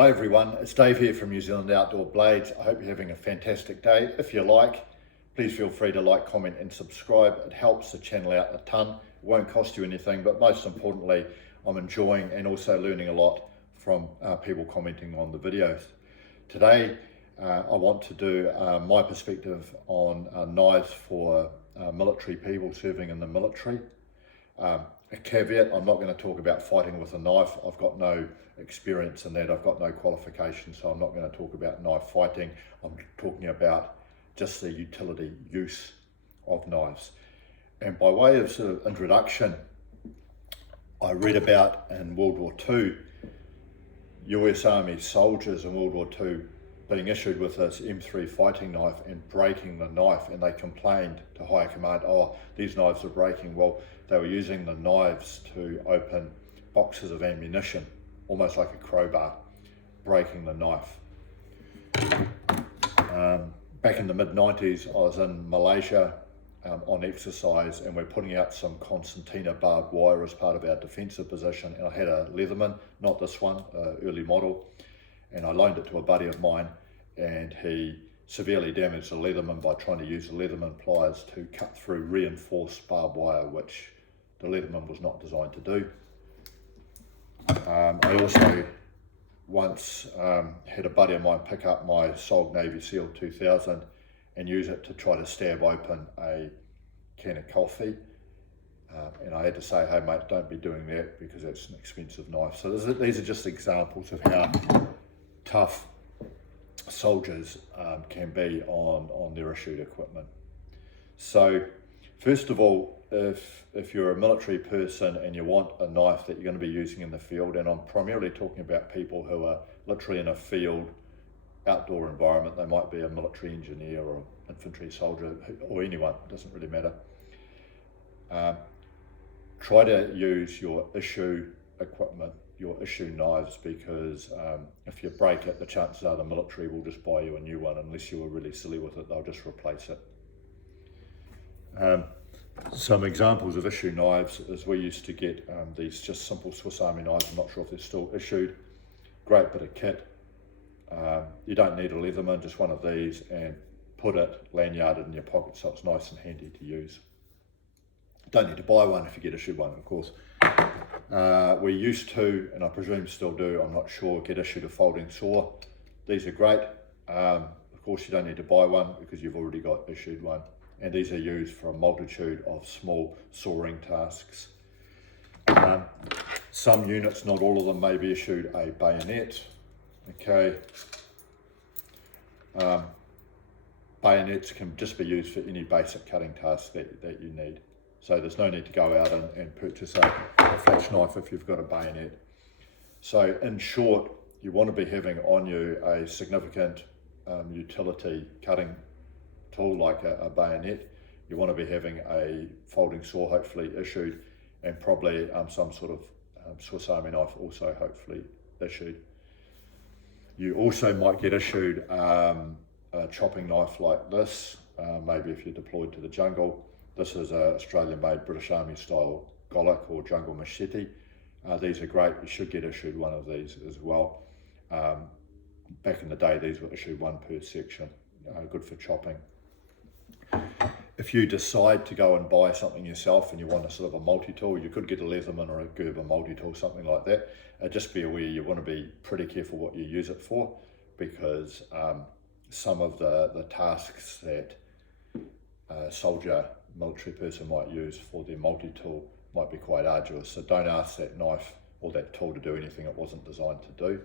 Hi everyone, it's Dave here from New Zealand Outdoor Blades. I hope you're having a fantastic day. If you like, please feel free to like, comment and subscribe. It helps the channel out a ton. It won't cost you anything, but most importantly, I'm enjoying and also learning a lot from people commenting on the videos. Today, I want to do my perspective on knives for military people serving in the military. A caveat, I'm not going to talk about fighting with a knife. I've got no experience in that. I've got no qualifications, so I'm not going to talk about knife fighting. I'm talking about just the utility use of knives. And by way of sort of introduction, I read about in World War II, US Army soldiers in World War II being issued with this M3 fighting knife and breaking the knife, and they complained to higher command, oh, these knives are breaking. Well, they were using the knives to open boxes of ammunition, almost like a crowbar, breaking the knife. Back in the mid-90s, I was in Malaysia on exercise, and we're putting out some concertina barbed wire as part of our defensive position, and I had a Leatherman, not this one, early model, and I loaned it to a buddy of mine, and he severely damaged the Leatherman by trying to use the Leatherman pliers to cut through reinforced barbed wire, which the Leatherman was not designed to do. I also once had a buddy of mine pick up my SOG Navy SEAL 2000 and use it to try to stab open a can of coffee. And I had to say, hey mate, don't be doing that because it's an expensive knife. So these are just examples of how tough soldiers can be on their issued equipment. So first of all, if you're a military person and you want a knife that you're going to be using in the field, and I'm primarily talking about people who are literally in a field, outdoor environment, they might be a military engineer or infantry soldier or anyone, it doesn't really matter. Try to use your issue equipment, your issue knives, because if you break it, the chances are the military will just buy you a new one. Unless you were really silly with it, they'll just replace it. Some examples of issue knives is we used to get these just simple Swiss Army knives. I'm not sure if they're still issued. Great bit of kit. You don't need a Leatherman, just one of these, and put it lanyarded in your pocket so it's nice and handy to use. Don't need to buy one if you get issued one, of course. We used to, and I presume still do, I'm not sure, get issued a folding saw. These are great. Of course, you don't need to buy one because you've already got issued one. And these are used for a multitude of small sawing tasks. Some units, not all of them, may be issued a bayonet. Okay. Bayonets can just be used for any basic cutting task that you need. So there's no need to go out and purchase a flash knife if you've got a bayonet. So in short, you want to be having on you a significant utility cutting tool like a bayonet. You want to be having a folding saw hopefully issued, and probably some sort of Swiss Army knife also hopefully issued. You also might get issued a chopping knife like this, maybe if you're deployed to the jungle. This is an Australian-made British Army style Golic or jungle machete. These are great. You should get issued one of these as well. Back in the day, these were issued one per section, good for chopping. If you decide to go and buy something yourself and you want a sort of a multi-tool, you could get a Leatherman or a Gerber multi-tool, something like that. Just be aware you want to be pretty careful what you use it for, because some of the tasks that a soldier, military person might use for their multi-tool might be quite arduous. So don't ask that knife or that tool to do anything it wasn't designed to do.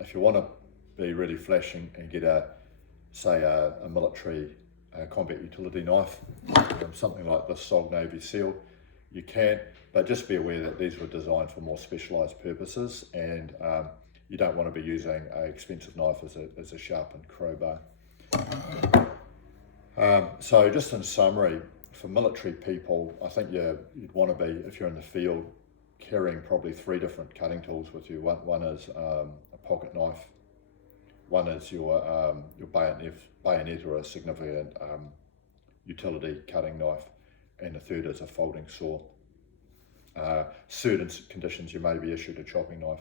If you want to be really flashing and get say a military combat utility knife, something like this SOG Navy SEAL, you can, but just be aware that these were designed for more specialised purposes, and you don't want to be using an expensive knife as a sharpened crowbar. So just in summary, for military people, I think you'd want to be, if you're in the field, carrying probably 3 different cutting tools with you. One is a pocket knife, one is your bayonet or a significant utility cutting knife, and the third is a folding saw. Certain conditions you may be issued a chopping knife.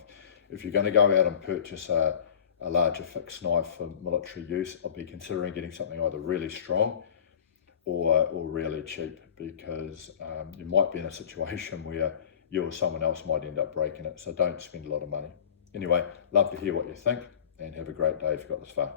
if you're going to go out and purchase a larger fixed knife for military use, I'll be considering getting something either really strong or really cheap, because you might be in a situation where you or someone else might end up breaking it. So don't spend a lot of money. Anyway, love to hear what you think, and have a great day if you got this far.